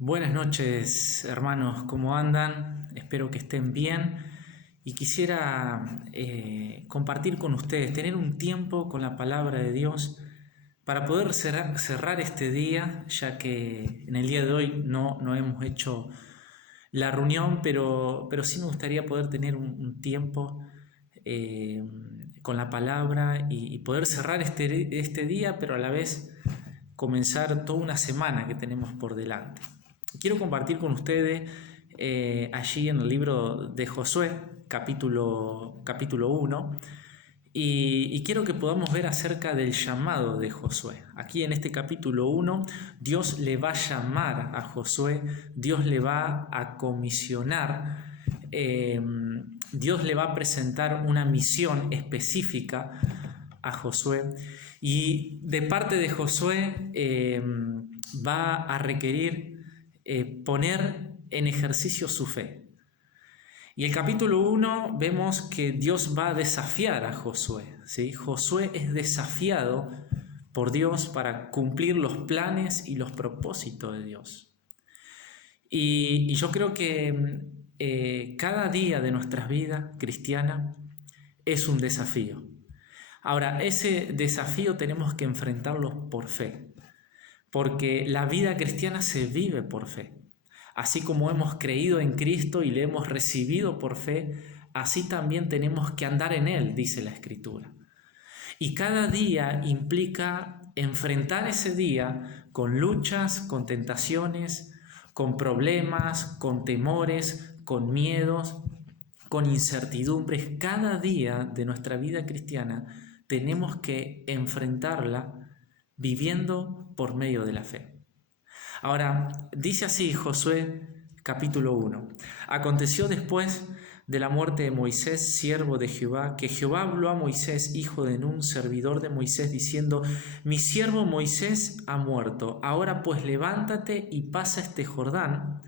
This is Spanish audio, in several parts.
Buenas noches, hermanos, ¿cómo andan? Espero que estén bien y quisiera compartir con ustedes, tener un tiempo con la palabra de Dios para poder cerrar este día, ya que en el día de hoy no hemos hecho la reunión, pero sí me gustaría poder tener un tiempo eh, con la palabra y poder cerrar este día, pero a la vez comenzar toda una semana que tenemos por delante. Quiero compartir con ustedes allí en el libro de Josué, capítulo 1, y quiero que podamos ver acerca del llamado de Josué. Aquí en este capítulo 1, Dios le va a llamar a Josué, Dios le va a comisionar, Dios le va a presentar una misión específica a Josué, y de parte de Josué va a requerir poner en ejercicio su fe. Y el capítulo 1 vemos que Dios va a desafiar a Josué, ¿sí? Josué es desafiado por Dios para cumplir los planes y los propósitos de Dios. Y yo creo que cada día de nuestras vidas cristianas es un desafío. Ahora, ese desafío tenemos que enfrentarlo por fe, porque la vida cristiana se vive por fe. Así como hemos creído en Cristo y le hemos recibido por fe, así también tenemos que andar en Él, dice la Escritura. Y cada día implica enfrentar ese día con luchas, con tentaciones, con problemas, con temores, con miedos, con incertidumbres. Cada día de nuestra vida cristiana tenemos que enfrentarla viviendo por medio de la fe. Ahora, dice así Josué capítulo 1. Aconteció después de la muerte de Moisés, siervo de Jehová, que Jehová habló a Moisés, hijo de Nun, servidor de Moisés, diciendo: Mi siervo Moisés ha muerto. Ahora pues levántate y pasa este Jordán,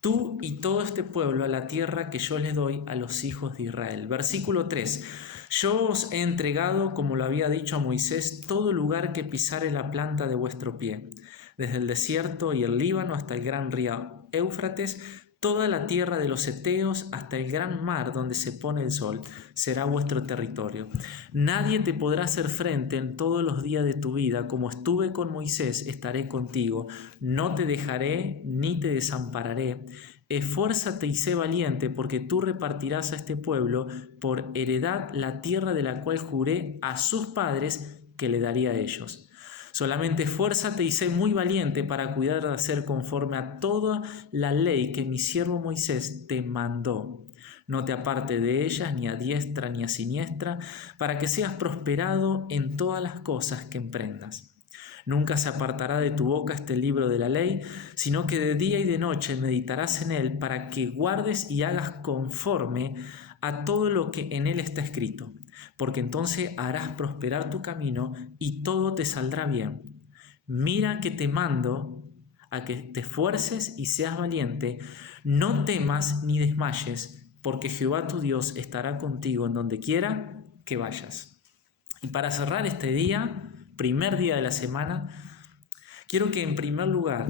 tú y todo este pueblo, a la tierra que yo les doy a los hijos de Israel. Versículo 3. Yo os he entregado, como lo había dicho a Moisés, todo lugar que pisare la planta de vuestro pie, desde el desierto y el Líbano hasta el gran río Éufrates, toda la tierra de los heteos hasta el gran mar donde se pone el sol, será vuestro territorio. Nadie te podrá hacer frente en todos los días de tu vida. Como estuve con Moisés, estaré contigo. No te dejaré ni te desampararé. Esfuérzate y sé valiente, porque tú repartirás a este pueblo por heredad la tierra de la cual juré a sus padres que le daría a ellos. Solamente esfuérzate y sé muy valiente para cuidar de hacer conforme a toda la ley que mi siervo Moisés te mandó. No te aparte de ellas ni a diestra ni a siniestra, para que seas prosperado en todas las cosas que emprendas. Nunca se apartará de tu boca este libro de la ley, sino que de día y de noche meditarás en él, para que guardes y hagas conforme a todo lo que en él está escrito, porque entonces harás prosperar tu camino y todo te saldrá bien. Mira que te mando a que te esfuerces y seas valiente, no temas ni desmayes, porque Jehová tu Dios estará contigo en donde quiera que vayas. Y para cerrar este día, primer día de la semana, quiero que en primer lugar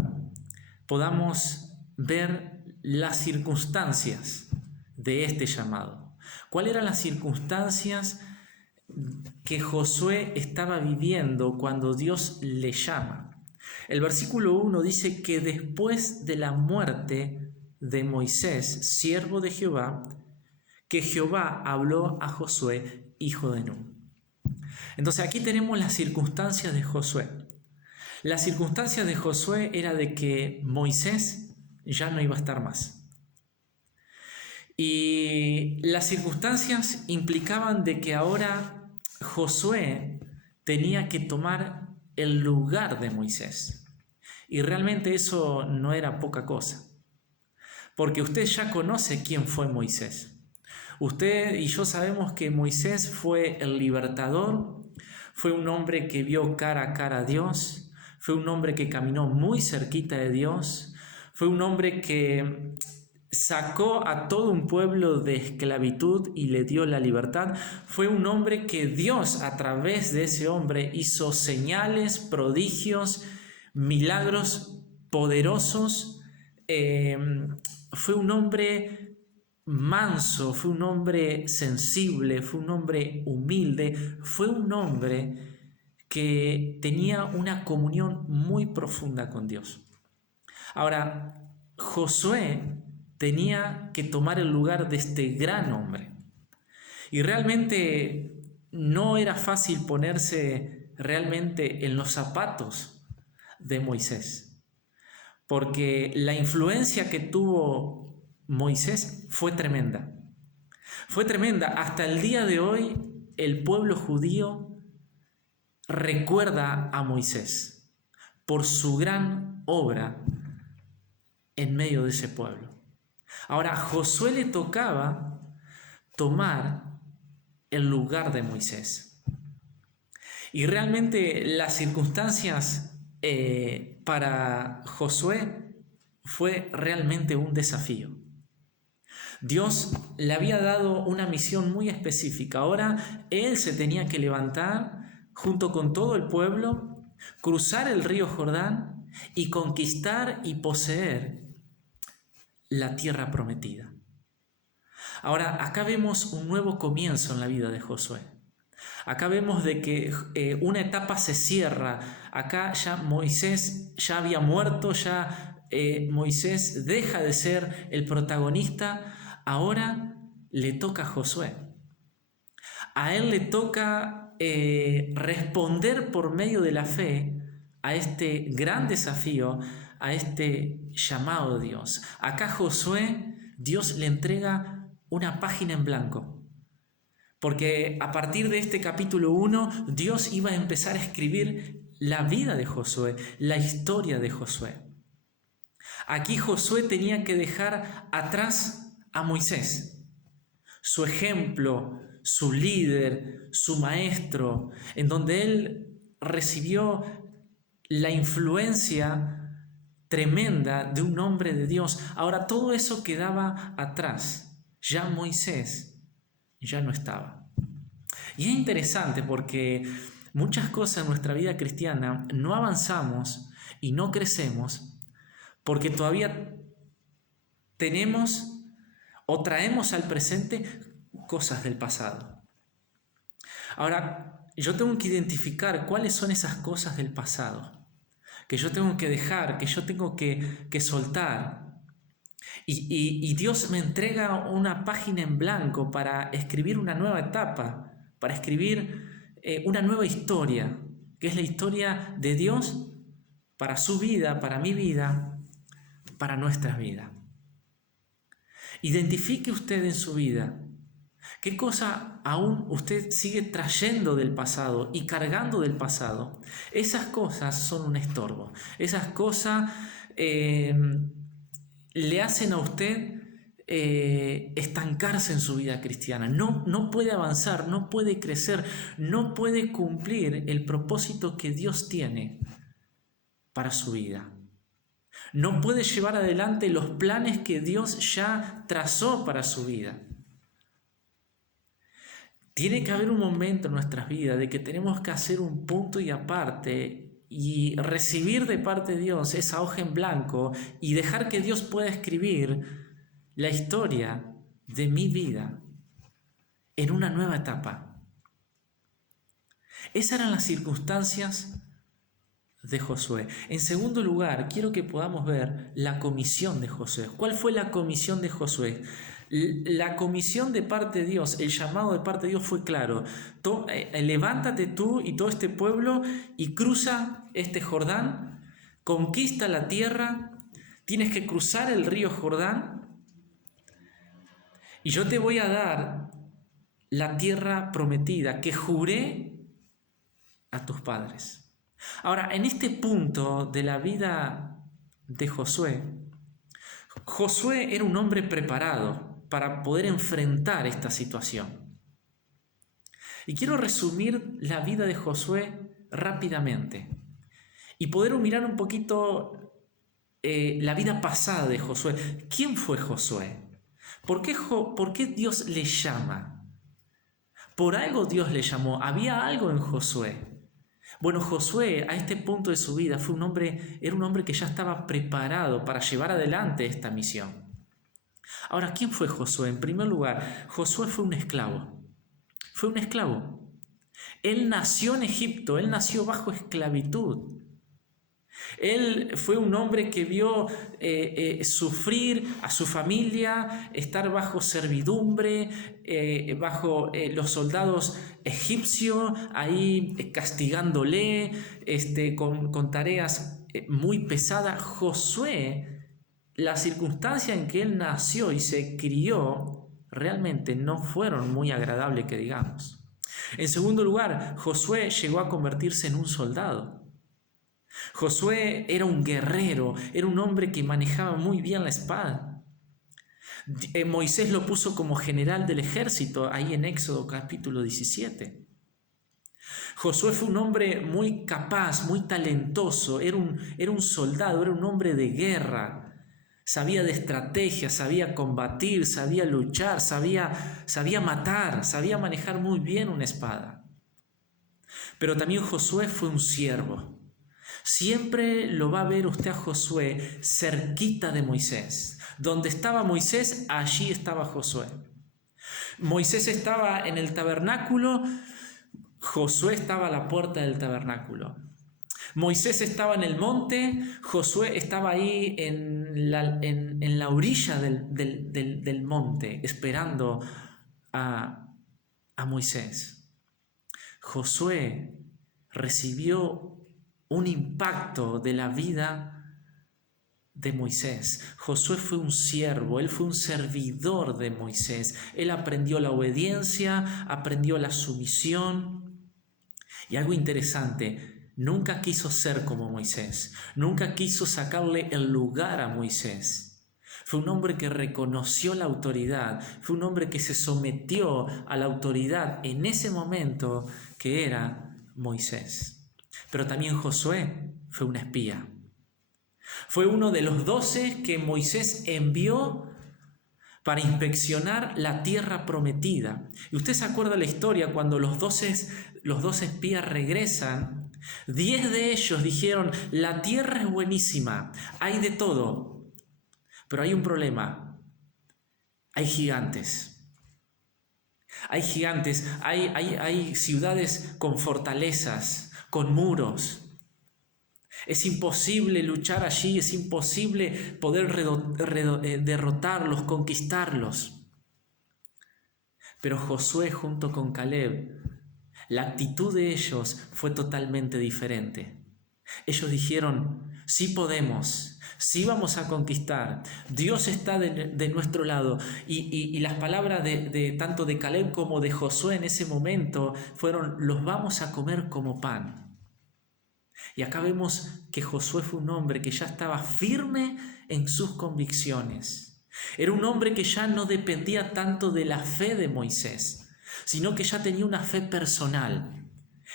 podamos ver las circunstancias de este llamado. ¿Cuáles eran las circunstancias que Josué estaba viviendo cuando Dios le llama? El versículo 1 dice que después de la muerte de Moisés, siervo de Jehová, que Jehová habló a Josué, hijo de Nun. Entonces aquí tenemos las circunstancias de Josué. La circunstancia de Josué era de que Moisés ya no iba a estar más. Y las circunstancias implicaban de que ahora Josué tenía que tomar el lugar de Moisés. Y realmente eso no era poca cosa. Porque usted ya conoce quién fue Moisés. Usted y yo sabemos que Moisés fue el libertador, fue un hombre que vio cara a cara a Dios, fue un hombre que caminó muy cerquita de Dios, fue un hombre que sacó a todo un pueblo de esclavitud y le dio la libertad. Fue un hombre que Dios, a través de ese hombre, hizo señales, prodigios, milagros poderosos fue un hombre manso, fue un hombre sensible, fue un hombre humilde, fue un hombre que tenía una comunión muy profunda con Dios. Ahora, Josué tenía que tomar el lugar de este gran hombre. Y realmente no era fácil ponerse realmente en los zapatos de Moisés, porque la influencia que tuvo Moisés fue tremenda. Fue tremenda. Hasta el día de hoy, el pueblo judío recuerda a Moisés por su gran obra en medio de ese pueblo. Ahora, a Josué le tocaba tomar el lugar de Moisés. Y realmente las circunstancias para Josué fue realmente un desafío. Dios le había dado una misión muy específica. Ahora él se tenía que levantar junto con todo el pueblo, cruzar el río Jordán y conquistar y poseer la tierra prometida. Ahora, acá vemos un nuevo comienzo en la vida de Josué. Acá vemos de que una etapa se cierra. Acá ya Moisés ya había muerto, ya Moisés deja de ser el protagonista. Ahora le toca a Josué. A él le toca responder por medio de la fe a este gran desafío, a este llamado de Dios. Acá Josué, Dios le entrega una página en blanco. Porque a partir de este capítulo 1, Dios iba a empezar a escribir la vida de Josué, la historia de Josué. Aquí Josué tenía que dejar atrás a Moisés, su ejemplo, su líder, su maestro, en donde él recibió la influencia tremenda de un hombre de Dios. Ahora todo eso quedaba atrás. Ya Moisés ya no estaba. Y es interesante porque muchas cosas en nuestra vida cristiana no avanzamos y no crecemos porque todavía tenemos o traemos al presente cosas del pasado. Ahora, yo tengo que identificar cuáles son esas cosas del pasado que yo tengo que dejar, que yo tengo que soltar. Y Dios me entrega una página en blanco para escribir una nueva etapa, para escribir una nueva historia, que es la historia de Dios para su vida, para mi vida, para nuestra vida. Identifique usted en su vida qué cosa aún usted sigue trayendo del pasado y cargando del pasado. Esas cosas son un estorbo. Esas cosas le hacen a usted estancarse en su vida cristiana. No puede avanzar, no puede crecer, no puede cumplir el propósito que Dios tiene para su vida. No puede llevar adelante los planes que Dios ya trazó para su vida. Tiene que haber un momento en nuestras vidas de que tenemos que hacer un punto y aparte y recibir de parte de Dios esa hoja en blanco y dejar que Dios pueda escribir la historia de mi vida en una nueva etapa. Esas eran las circunstancias de Josué. En segundo lugar, quiero que podamos ver la comisión de Josué. ¿Cuál fue la comisión de Josué? La comisión de parte de Dios, el llamado de parte de Dios fue claro. Levántate tú y todo este pueblo y cruza este Jordán, conquista la tierra, tienes que cruzar el río Jordán y yo te voy a dar la tierra prometida que juré a tus padres. Ahora, en este punto de la vida de Josué, Josué era un hombre preparado para poder enfrentar esta situación. Y quiero resumir la vida de Josué rápidamente y poder mirar un poquito la vida pasada de Josué. ¿Quién fue Josué? ¿Por qué Dios le llama? Por algo Dios le llamó. Había algo en Josué. Bueno, Josué a este punto de su vida era un hombre que ya estaba preparado para llevar adelante esta misión. Ahora, ¿quién fue Josué? En primer lugar, Josué fue un esclavo. Fue un esclavo. Él nació en Egipto, él nació bajo esclavitud. Él fue un hombre que vio sufrir a su familia, estar bajo servidumbre, bajo los soldados egipcios, ahí castigándole con tareas muy pesadas. Josué, la circunstancia en que él nació y se crió, realmente no fueron muy agradables que digamos. En segundo lugar, Josué llegó a convertirse en un soldado. Josué era un guerrero, era un hombre que manejaba muy bien la espada. Moisés lo puso como general del ejército ahí en Éxodo capítulo 17. Josué fue un hombre muy capaz, muy talentoso, era un soldado, era un hombre de guerra. Sabía de estrategia, sabía combatir, sabía luchar, sabía matar, sabía manejar muy bien una espada. Pero también Josué fue un siervo. Siempre lo va a ver usted a Josué cerquita de Moisés. Donde estaba Moisés, allí estaba Josué. Moisés estaba en el tabernáculo, Josué estaba a la puerta del tabernáculo. Moisés estaba en el monte, Josué estaba ahí en la orilla del monte, esperando a Moisés. Josué recibió un impacto de la vida de Moisés. Josué fue un siervo, él fue un servidor de Moisés. Él aprendió la obediencia, aprendió la sumisión. Y algo interesante, nunca quiso ser como Moisés, nunca quiso sacarle el lugar a Moisés. Fue un hombre que reconoció la autoridad, fue un hombre que se sometió a la autoridad en ese momento que era Moisés. Pero también Josué fue un espía. Fue uno de los 12 que Moisés envió para inspeccionar la tierra prometida. Y usted se acuerda la historia cuando los 12 espías regresan. 10 de ellos dijeron, la tierra es buenísima, hay de todo, pero hay un problema, hay gigantes. Hay gigantes, hay ciudades con fortalezas, con muros. Es imposible luchar allí, es imposible poder derrotarlos, conquistarlos. Pero Josué junto con Caleb, la actitud de ellos fue totalmente diferente. Ellos dijeron, sí podemos, sí vamos a conquistar, Dios está de nuestro lado. Y las palabras tanto de Caleb como de Josué en ese momento fueron, los vamos a comer como pan. Y acá vemos que Josué fue un hombre que ya estaba firme en sus convicciones. Era un hombre que ya no dependía tanto de la fe de Moisés, sino que ya tenía una fe personal.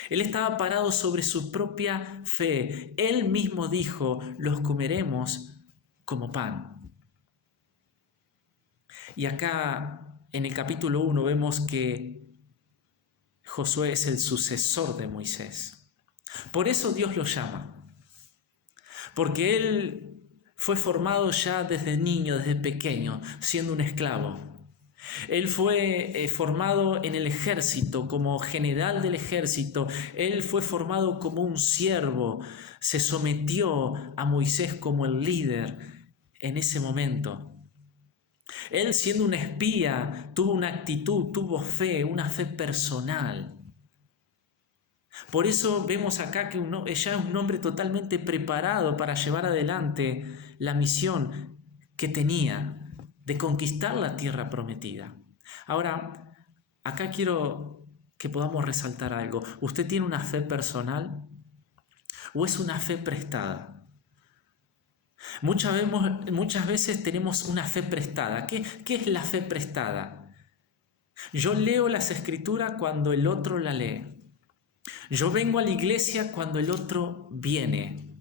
Él estaba parado sobre su propia fe. Él mismo dijo, los comeremos como pan. Y acá en el capítulo 1 vemos que Josué es el sucesor de Moisés. Por eso Dios lo llama, porque él fue formado ya desde niño, desde pequeño, siendo un esclavo. Él fue formado en el ejército, como general del ejército. Él fue formado como un siervo, se sometió a Moisés como el líder en ese momento. Él, siendo un espía, tuvo una actitud, tuvo fe, una fe personal. Por eso vemos acá que ella es un hombre totalmente preparado para llevar adelante la misión que tenía de conquistar la tierra prometida. Ahora, acá quiero que podamos resaltar algo. ¿Usted tiene una fe personal o es una fe prestada? Muchas veces tenemos una fe prestada. ¿Qué es la fe prestada? Yo leo las escrituras cuando el otro la lee. Yo vengo a la iglesia cuando el otro viene.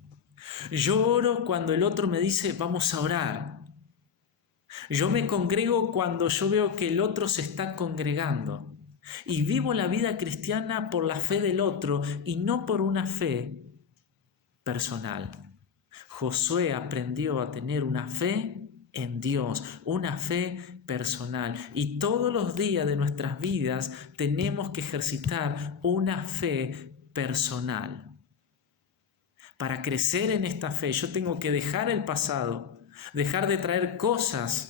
Yo oro cuando el otro me dice vamos a orar. Yo me congrego cuando yo veo que el otro se está congregando. Y vivo la vida cristiana por la fe del otro y no por una fe personal. Josué aprendió a tener una fe en Dios, una fe personal. Y todos los días de nuestras vidas tenemos que ejercitar una fe personal. Para crecer en esta fe, yo tengo que dejar el pasado, dejar de traer cosas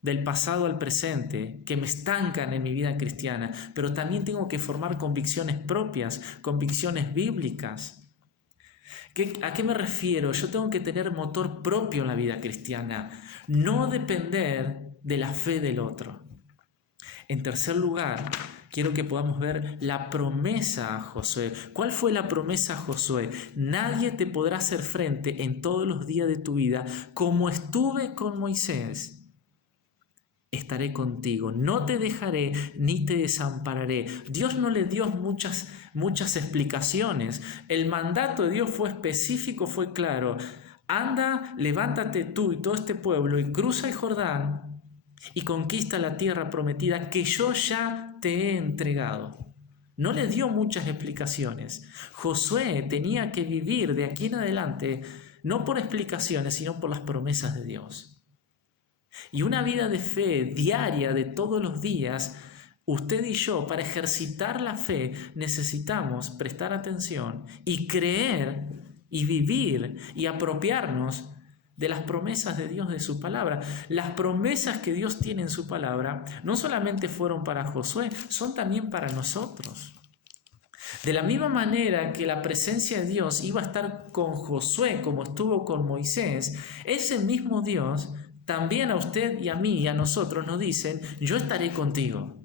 del pasado al presente que me estancan en mi vida cristiana, pero también tengo que formar convicciones propias, convicciones bíblicas. ¿A qué me refiero? Yo tengo que tener motor propio en la vida cristiana, no depender de la fe del otro. En tercer lugar, quiero que podamos ver la promesa a Josué. ¿Cuál fue la promesa a Josué? Nadie te podrá hacer frente en todos los días de tu vida, como estuve con Moisés. Estaré contigo, no te dejaré ni te desampararé. Dios no le dio muchas explicaciones. El mandato de Dios fue específico, fue claro. Anda, levántate tú y todo este pueblo y cruza el Jordán y conquista la tierra prometida que yo ya te he entregado. No le dio muchas explicaciones. Josué tenía que vivir de aquí en adelante no por explicaciones, sino por las promesas de Dios. Y una vida de fe diaria de todos los días, usted y yo, para ejercitar la fe, necesitamos prestar atención y creer y vivir y apropiarnos de las promesas de Dios, de su palabra. Las promesas que Dios tiene en su palabra no solamente fueron para Josué, son también para nosotros. De la misma manera que la presencia de Dios iba a estar con Josué como estuvo con Moisés, ese mismo Dios también a usted y a mí y a nosotros nos dicen, yo estaré contigo.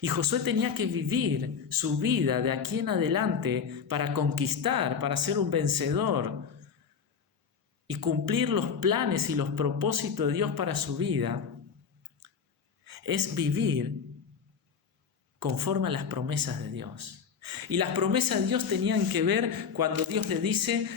Y Josué tenía que vivir su vida de aquí en adelante para conquistar, para ser un vencedor y cumplir los planes y los propósitos de Dios para su vida. Es vivir conforme a las promesas de Dios. Y las promesas de Dios tenían que ver cuando Dios le dice,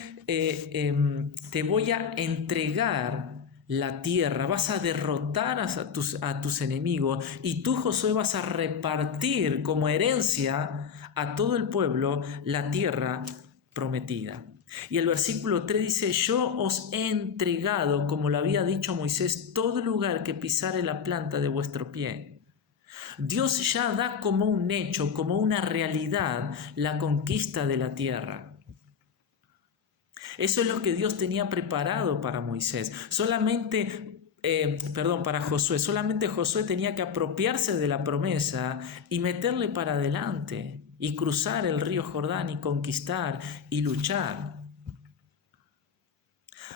te voy a entregar la tierra, vas a derrotar a tus enemigos y tú, Josué, vas a repartir como herencia a todo el pueblo la tierra prometida. Y el versículo 3 dice, yo os he entregado, como lo había dicho Moisés, todo lugar que pisare la planta de vuestro pie. Dios ya da como un hecho, como una realidad, la conquista de la tierra. Eso es lo que Dios tenía preparado para Moisés. Para Josué. Solamente Josué tenía que apropiarse de la promesa y meterle para adelante y cruzar el río Jordán y conquistar y luchar.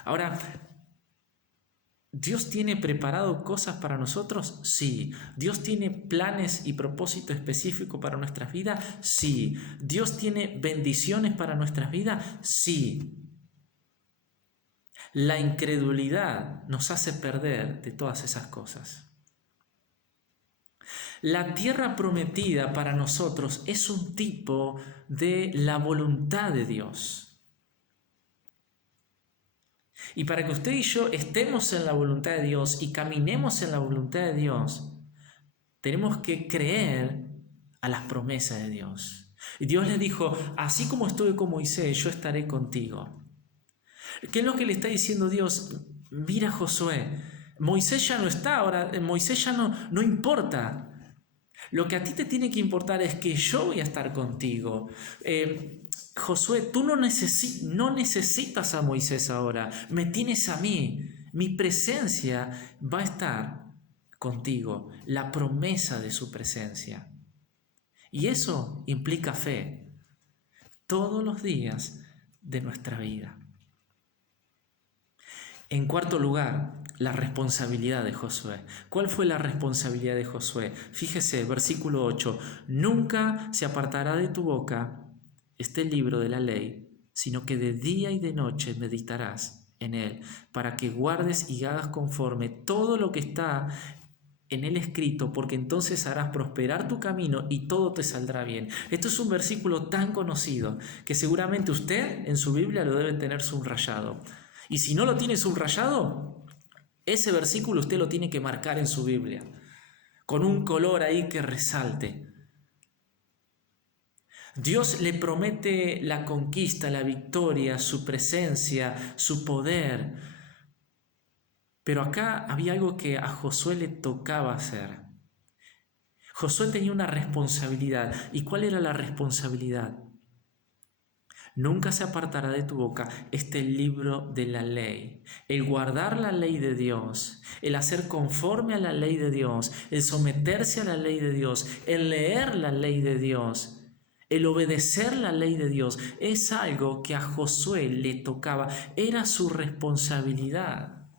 Ahora, ¿Dios tiene preparado cosas para nosotros? Sí. ¿Dios tiene planes y propósitos específicos para nuestras vidas? Sí. ¿Dios tiene bendiciones para nuestras vidas? Sí. La incredulidad nos hace perder de todas esas cosas. La tierra prometida para nosotros es un tipo de la voluntad de Dios. Y para que usted y yo estemos en la voluntad de Dios y caminemos en la voluntad de Dios, tenemos que creer a las promesas de Dios. Y Dios le dijo, así como estuve con Moisés, yo estaré contigo. ¿Qué es lo que le está diciendo Dios? Mira, Josué, Moisés ya no está ahora, Moisés ya no importa. Lo que a ti te tiene que importar es que yo voy a estar contigo. Josué, tú no necesitas a Moisés ahora, me tienes a mí. Mi presencia va a estar contigo, la promesa de su presencia. Y eso implica fe todos los días de nuestra vida. En cuarto lugar, la responsabilidad de Josué. ¿Cuál fue la responsabilidad de Josué? Fíjese, versículo 8. Nunca se apartará de tu boca este libro de la ley, sino que de día y de noche meditarás en él, para que guardes y hagas conforme todo lo que está en él escrito, porque entonces harás prosperar tu camino y todo te saldrá bien. Esto es un versículo tan conocido que seguramente usted en su Biblia lo debe tener subrayado. Y si no lo tiene subrayado, ese versículo usted lo tiene que marcar en su Biblia. con un color ahí que resalte. Dios le promete la conquista, la victoria, su presencia, su poder. Pero acá había algo que a Josué le tocaba hacer. Josué tenía una responsabilidad. ¿Y cuál era la responsabilidad? Nunca se apartará de tu boca este libro de la ley. El guardar la ley de Dios, el hacer conforme a la ley de Dios, el someterse a la ley de Dios, el leer la ley de Dios, el obedecer la ley de Dios, es algo que a Josué le tocaba, era su responsabilidad.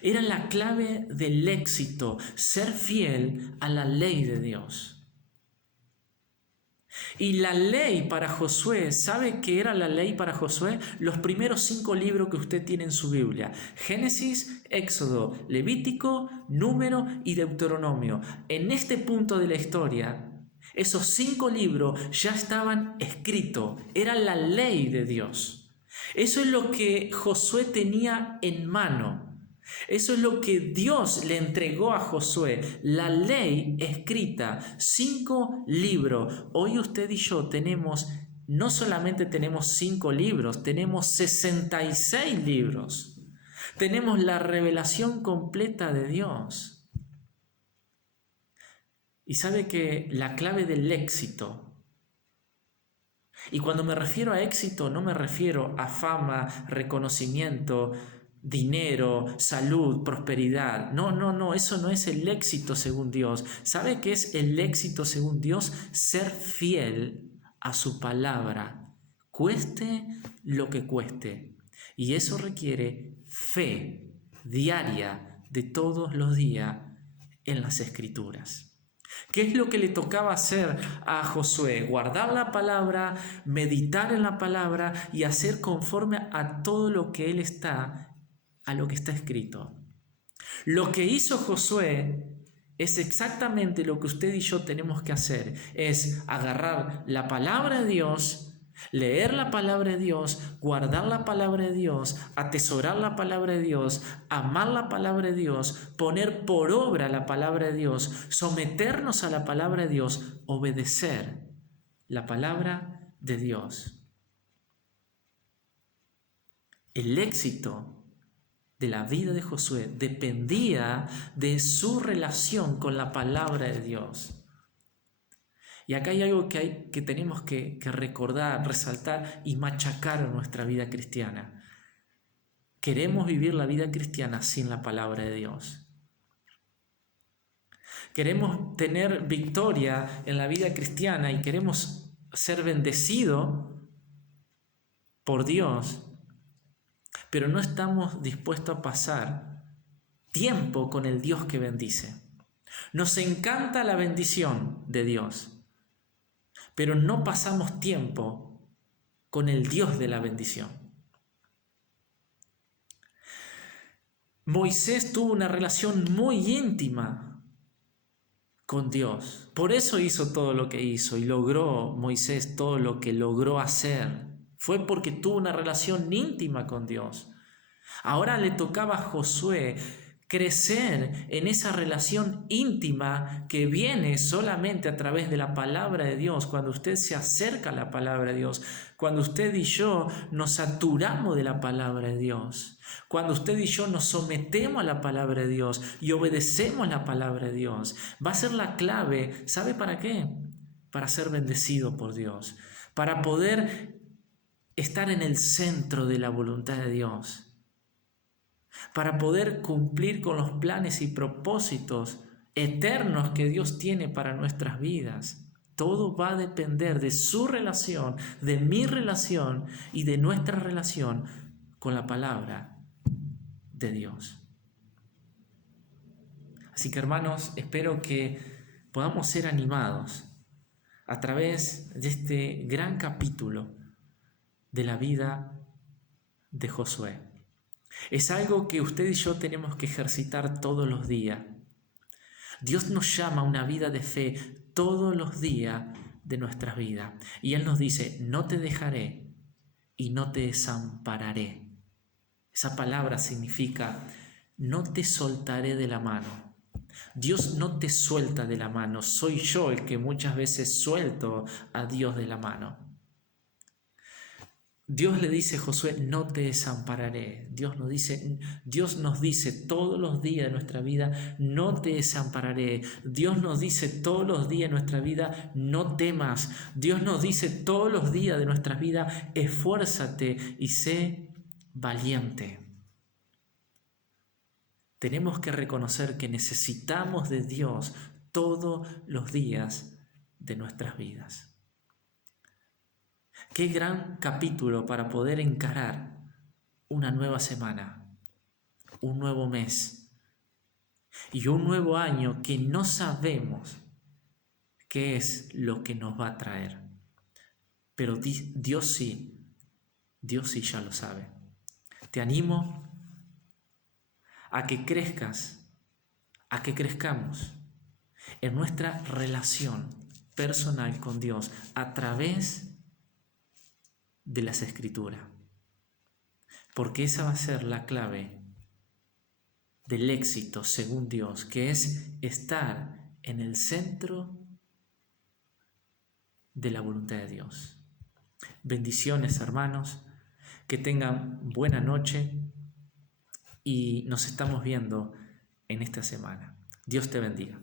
Era la clave del éxito, ser fiel a la ley de Dios. Y la ley para Josué, ¿sabe qué era la ley para Josué? Los primeros 5 libros que usted tiene en su Biblia: Génesis, Éxodo, Levítico, Número y Deuteronomio. En este punto de la historia, esos 5 libros ya estaban escritos, era la ley de Dios. Eso es lo que Josué tenía en mano. Eso es lo que Dios le entregó a Josué, la ley escrita, 5 libros. Hoy usted y yo no solamente tenemos 5 libros, tenemos 66 libros. Tenemos la revelación completa de Dios. Y sabe que la clave del éxito, y cuando me refiero a éxito no me refiero a fama, reconocimiento, dinero, salud, prosperidad. No, eso no es el éxito según Dios. ¿Sabe qué es el éxito según Dios? Ser fiel a su palabra, cueste lo que cueste. Y eso requiere fe diaria de todos los días en las Escrituras. ¿Qué es lo que le tocaba hacer a Josué? Guardar la palabra, meditar en la palabra y hacer conforme a todo lo que a lo que está escrito. Lo que hizo Josué es exactamente lo que usted y yo tenemos que hacer, es agarrar la palabra de Dios, leer la palabra de Dios, guardar la palabra de Dios, atesorar la palabra de Dios, amar la palabra de Dios, poner por obra la palabra de Dios, someternos a la palabra de Dios, obedecer la palabra de Dios. El éxito de la vida de Josué dependía de su relación con la palabra de Dios. Y acá hay algo que tenemos que recordar, resaltar y machacar en nuestra vida cristiana. Queremos vivir la vida cristiana sin la palabra de Dios. Queremos tener victoria en la vida cristiana y queremos ser bendecidos por Dios, pero no estamos dispuestos a pasar tiempo con el Dios que bendice. Nos encanta la bendición de Dios, pero no pasamos tiempo con el Dios de la bendición. Moisés tuvo una relación muy íntima con Dios. Por eso hizo todo lo que hizo y logró Moisés todo lo que logró hacer. Fue porque tuvo una relación íntima con Dios. Ahora le tocaba a Josué crecer en esa relación íntima que viene solamente a través de la palabra de Dios. Cuando usted se acerca a la palabra de Dios, cuando usted y yo nos saturamos de la palabra de Dios, cuando usted y yo nos sometemos a la palabra de Dios y obedecemos la palabra de Dios, va a ser la clave. ¿Sabe para qué? Para ser bendecido por Dios, para poder estar en el centro de la voluntad de Dios, para poder cumplir con los planes y propósitos eternos que Dios tiene para nuestras vidas. Todo va a depender de su relación, de mi relación y de nuestra relación con la palabra de Dios. Así que, hermanos, espero que podamos ser animados a través de este gran capítulo de la vida de Josué. Es algo que usted y yo tenemos que ejercitar todos los días. Dios nos llama a una vida de fe todos los días de nuestras vidas. Y Él nos dice: no te dejaré y no te desampararé. Esa palabra significa: no te soltaré de la mano. Dios no te suelta de la mano, soy yo el que muchas veces suelto a Dios de la mano. Dios le dice a Josué, no te desampararé. Dios nos dice todos los días de nuestra vida, no te desampararé. Dios nos dice todos los días de nuestra vida, no temas. Dios nos dice todos los días de nuestra vida, esfuérzate y sé valiente. Tenemos que reconocer que necesitamos de Dios todos los días de nuestras vidas. Qué gran capítulo para poder encarar una nueva semana, un nuevo mes y un nuevo año que no sabemos qué es lo que nos va a traer. Pero Dios sí ya lo sabe. Te animo a que crezcas, a que crezcamos en nuestra relación personal con Dios a través de las Escrituras, porque esa va a ser la clave del éxito según Dios, que es estar en el centro de la voluntad de Dios. Bendiciones, hermanos, que tengan buena noche y nos estamos viendo en esta semana. Dios te bendiga.